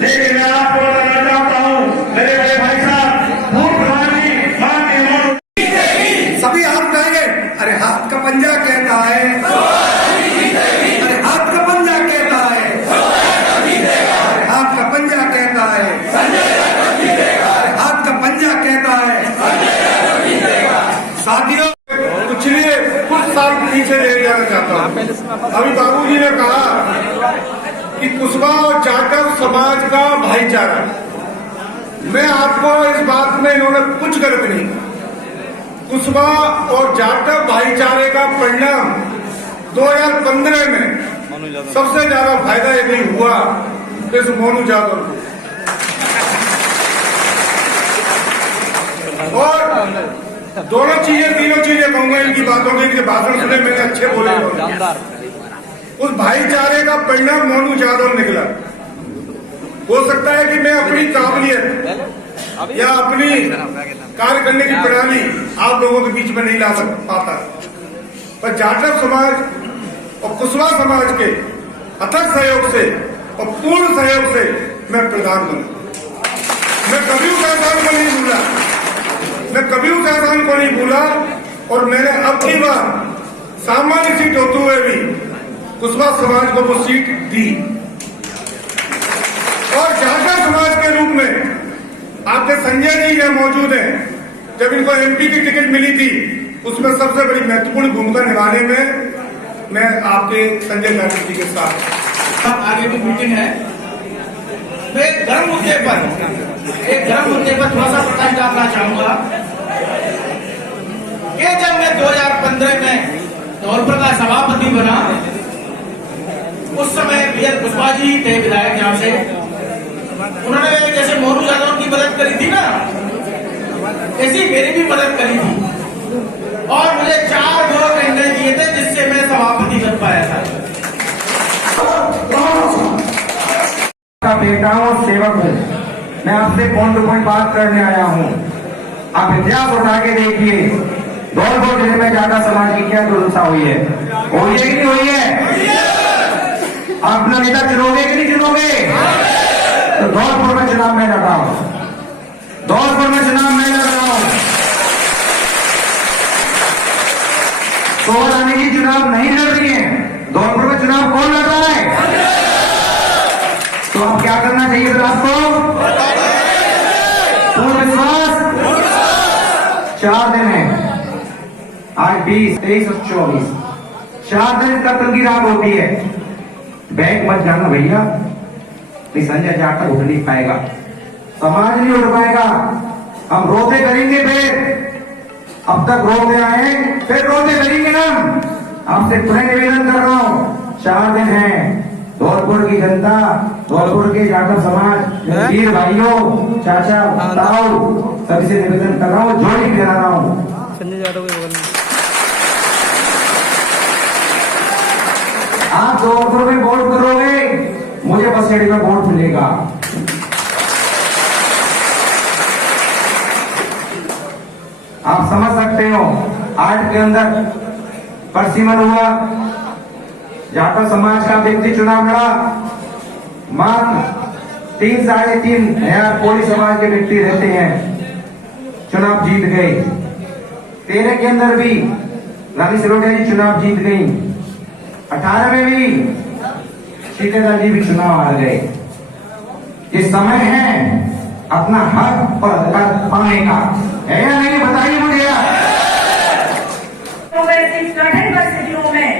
लेकिन मैं आपको बताना चाहता हूँ मेरे बड़े भाई साहब, भूख प्रधानी सभी हाथ उठाएंगे। अरे हाथ का पंजा कहता है, अरे हाथ का पंजा कहता है, अरे हाथ का पंजा कहता है, अरे हाथ का पंजा कहता है। साथियों, पिछले कुछ साल पीछे ले जाना चाहता हूँ। अभी बाबूजी ने कहा कि कुशवाहा और जाटव समाज का भाईचारा, मैं आपको इस बात में इन्होंने कुछ गलत नहीं। कुशवाहा और जाटव भाईचारे का परिणाम 2015 में सबसे ज्यादा फायदा ये नहीं हुआ इस मोनू यादव को। और दोनों चीजें, तीनों चीजें कहूंगा इनकी बातों में, इनके भाषण सुने मैंने अच्छे बोले। उस भाईचारे का परिणाम मोनू यादव निकला। हो सकता है कि मैं अपनी काबिलियत या अपनी कार्य करने की प्रणाली आप लोगों के बीच में नहीं ला पाता, पर जाटव समाज और कुशवाहा समाज के अथक सहयोग से और पूर्ण सहयोग से मैं प्रधान बनूं। मैं कभी उस एहसान को नहीं भूला, मैं कभी उस एहसान को नहीं भूला। और मैंने अब की बार सामान्य सीट होते हुए भी कुशवाहा समाज को वो सीट दी। और जाटव समाज के रूप में आपके संजय जी यहाँ मौजूद हैं। जब इनको एमपी की टिकट मिली थी, उसमें सबसे बड़ी महत्वपूर्ण भूमिका निभाने में मैं आपके संजय गांधी जी के साथ। आगे की मीटिंग है, तो एक गर्म मुद्दे पर थोड़ा सा प्रकाश डालना चाहूंगा कि जब मैं 2015 में धौलपुर का सभापति बना, उस समय पीएल कुशवाहा जी थे विधायक यहाँ से। उन्होंने जैसे मोनू यादव की मदद करी थी ना, ऐसी मेरी भी मदद करी थी और मुझे 4 वोट निर्णय दिए थे, जिससे मैं सभापति बन पाया था। बेटा हूँ, सेवक हूँ, मैं आपसे पॉइंट टू पॉइंट बात करने आया हूँ। आप इतिहास उठा के देखिए, धौलपुर जिले में जाटव समाज की क्या दुर्दशा हुई है कि नहीं हुई है? आप अपना नेता चुनोगे कि नहीं चुनोगे? तो धौलपुर में चुनाव मैं लड़ रहा हूं, धौलपुर में चुनाव मैं लड़ रहा हूं। सोहर आने की चुनाव नहीं लड़ रही है, धौलपुर में चुनाव कौन लड़ रहा है? तो अब क्या करना चाहिए फिर आपको? पूर्ण विश्वास। 4 दिन है, आज 20, 23 और 24, 4 दिन तक की रात होती है। बैग मत जाना भैया, संजय जाटव उठ नहीं पाएगा, समाज नहीं उठ पाएगा। हम रोते करेंगे, फिर अब तक रोते आए, फिर रोते करेंगे हम। आपसे पुनः निवेदन कर रहा हूँ, 4 दिन है। धौलपुर की जनता, धौलपुर के जाटव समाज, वीर भाइयों, चाचा, ताऊ, सभी से निवेदन कर रहा हूँ, जोड़ी करा रहा हूँ। संजय यादव आप धौलपुर में वोट करोगे, मुझे बसेड़ी में वोट मिलेगा। आप समझ सकते हो, 8 के अंदर परसिमन हुआ, जाटव समाज का व्यक्ति चुनाव लड़ा, मात्र 3 साढ़े 3 हजार कोली समाज के व्यक्ति रहते हैं, चुनाव जीत गए। 13 के अंदर भी रानी सिरोडिया जी चुनाव जीत गई, 18 में भी सीतेदार जी भी चुनाव हार गए। ये समय है अपना हक और अधिकार पाने का, है या नहीं? बताइए मुझे। तो वैसी कठिन परिस्थितियों में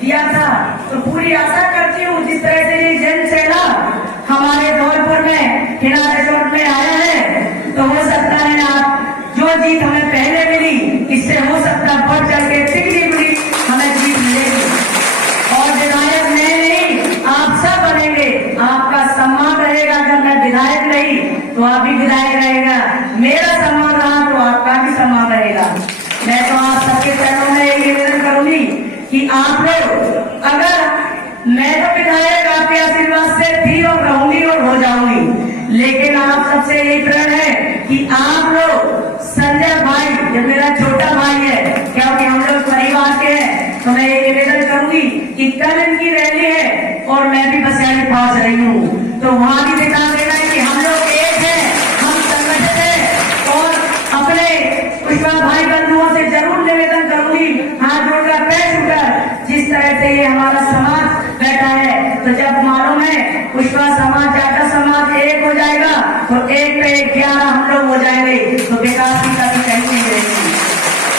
दिया था, तो पूरी आशा करती हूँ जिस तरह से ये जन सेना हमारे धौलपुर में हिना रिजॉर्ट में आया है, तो हो सकता है आप जो जीत हमें पहले मिली, इससे हो सकता बढ़ चढ़ के तिगड़ी मिली हमें जीत मिलेगी। और विधायक नहीं, आप सब बनेंगे, आपका सम्मान रहेगा। जब मैं विधायक रही तो आप भी विधायक रहेगा, मेरा सम्मान रहा तो आपका भी सम्मान रहेगा। मैं तो आप सबके चरणों में ये निवेदन करूंगी कि आप लोग, अगर मैं तो विधायक आपके आशीर्वाद से थी और रहूंगी और हो जाऊंगी, लेकिन आप सबसे यही प्रण है कि आप लोग संजय भाई, जो मेरा छोटा भाई है, क्योंकि हम लोग परिवार के हैं, तो मैं ये निवेदन करूंगी कि कल इनकी रैली है और मैं भी बसियाली पहुंच रही हूँ, तो वहां भी दिखा देना है कि हम लोग एक हैं, हम संगठित हैं। और अपने पुष्पा भाई बंधुओं से जरूर निवेदन करूंगी, हाथ जोड़कर पैर छूकर, जिस तरह से ये हमारा समाज बैठा है, तो जब मालूम है पुष्पा समाज जाटा समाज एक हो जाएगा तो एक पे 11 हम लोग हो जाएंगे, तो विकास की कभी कहीं नहीं रहेगी।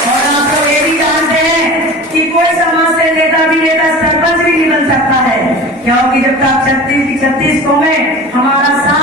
और आप लोग ये भी जानते हैं कि कोई समाज से नेता भी नेता सरपंच भी नहीं बन सकता है, क्योंकि जब तक 36 को में हमारा साथ